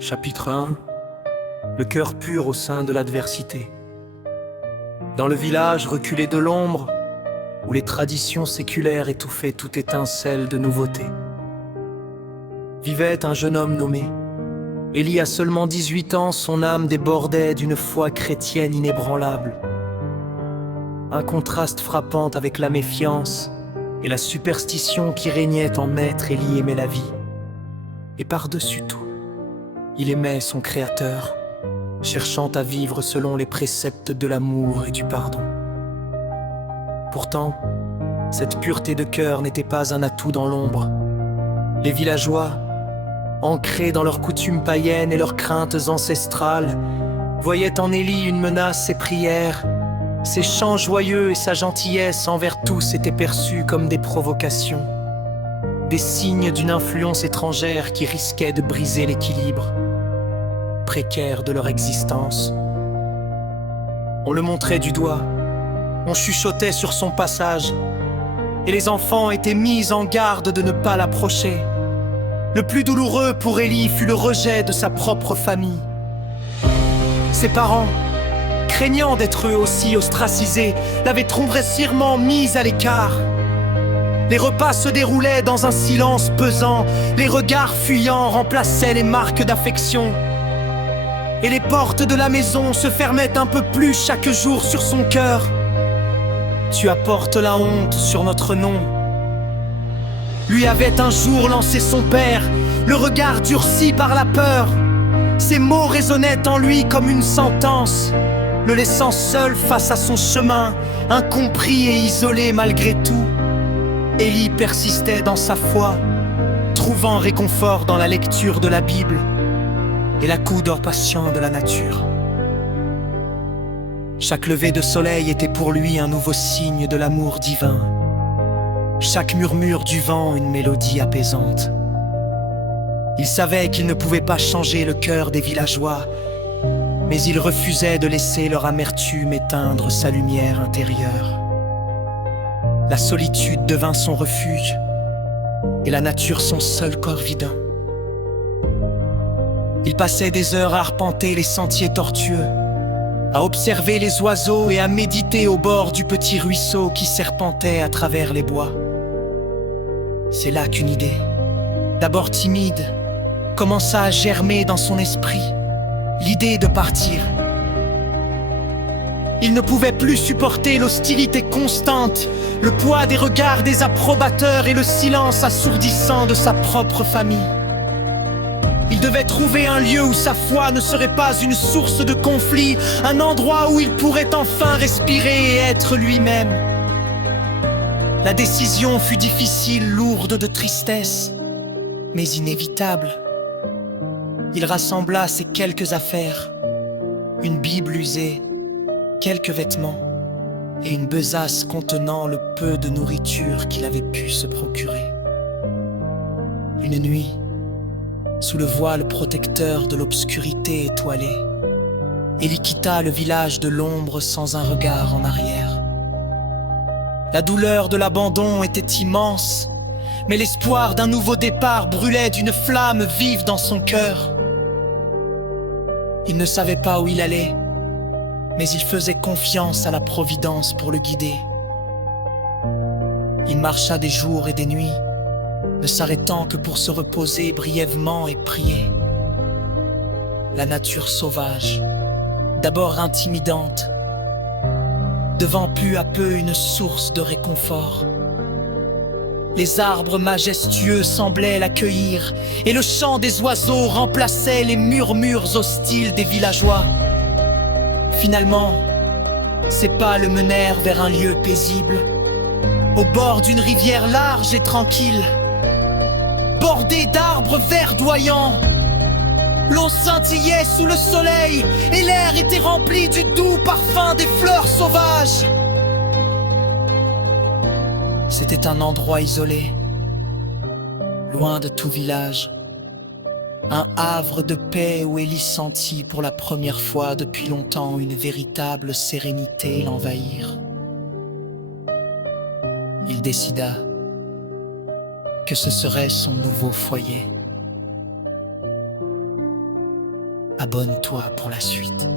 Chapitre 1. Le cœur pur au sein de l'adversité. Dans le village reculé de l'ombre, où les traditions séculaires étouffaient toute étincelle de nouveauté, vivait un jeune homme nommé Élie. À seulement 18 ans, son âme débordait d'une foi chrétienne inébranlable. Un contraste frappant avec la méfiance et la superstition qui régnait en maître. Élie aimait la vie, et par-dessus tout, il aimait son Créateur, cherchant à vivre selon les préceptes de l'amour et du pardon. Pourtant, cette pureté de cœur n'était pas un atout dans l'ombre. Les villageois, ancrés dans leurs coutumes païennes et leurs craintes ancestrales, voyaient en Élie une menace. Ses prières, ses chants joyeux et sa gentillesse envers tous étaient perçus comme des provocations, des signes d'une influence étrangère qui risquait de briser l'équilibre précaire de leur existence. On le montrait du doigt, on chuchotait sur son passage, et les enfants étaient mis en garde de ne pas l'approcher. Le plus douloureux pour Élie fut le rejet de sa propre famille. Ses parents, craignant d'être eux aussi ostracisés, l'avaient progressivement mis à l'écart. Les repas se déroulaient dans un silence pesant, les regards fuyants remplaçaient les marques d'affection. Et les portes de la maison se fermaient un peu plus chaque jour sur son cœur. Tu apportes la honte sur notre nom, lui avait un jour lancé son père, le regard durci par la peur. Ces mots résonnaient en lui comme une sentence, le laissant seul face à son chemin, incompris et isolé malgré tout. Élie persistait dans sa foi, trouvant réconfort dans la lecture de la Bible et l'accoudeur patient de la nature. Chaque lever de soleil était pour lui un nouveau signe de l'amour divin. Chaque murmure du vent une mélodie apaisante. Il savait qu'il ne pouvait pas changer le cœur des villageois, mais il refusait de laisser leur amertume éteindre sa lumière intérieure. La solitude devint son refuge, et la nature son seul corps vidant. Il passait des heures à arpenter les sentiers tortueux, à observer les oiseaux et à méditer au bord du petit ruisseau qui serpentait à travers les bois. C'est là qu'une idée, d'abord timide, commença à germer dans son esprit, l'idée de partir. Il ne pouvait plus supporter l'hostilité constante, le poids des regards des approbateurs et le silence assourdissant de sa propre famille. Il devait trouver un lieu où sa foi ne serait pas une source de conflit, un endroit où il pourrait enfin respirer et être lui-même. La décision fut difficile, lourde de tristesse, mais inévitable. Il rassembla ses quelques affaires, une Bible usée, quelques vêtements et une besace contenant le peu de nourriture qu'il avait pu se procurer. Une nuit, sous le voile protecteur de l'obscurité étoilée, Élie quitta le village de l'ombre sans un regard en arrière. La douleur de l'abandon était immense, mais l'espoir d'un nouveau départ brûlait d'une flamme vive dans son cœur. Il ne savait pas où il allait, mais il faisait confiance à la Providence pour le guider. Il marcha des jours et des nuits, ne s'arrêtant que pour se reposer brièvement et prier. La nature sauvage, d'abord intimidante, devint peu à peu une source de réconfort. Les arbres majestueux semblaient l'accueillir, et le chant des oiseaux remplaçait les murmures hostiles des villageois. Finalement, ses pas le menèrent vers un lieu paisible, au bord d'une rivière large et tranquille, bordée d'arbres verdoyants. L'eau scintillait sous le soleil et l'air était rempli du doux parfum des fleurs sauvages. C'était un endroit isolé, loin de tout village, un havre de paix où Élie sentit pour la première fois depuis longtemps une véritable sérénité l'envahir. Il décida que ce serait son nouveau foyer. Abonne-toi pour la suite.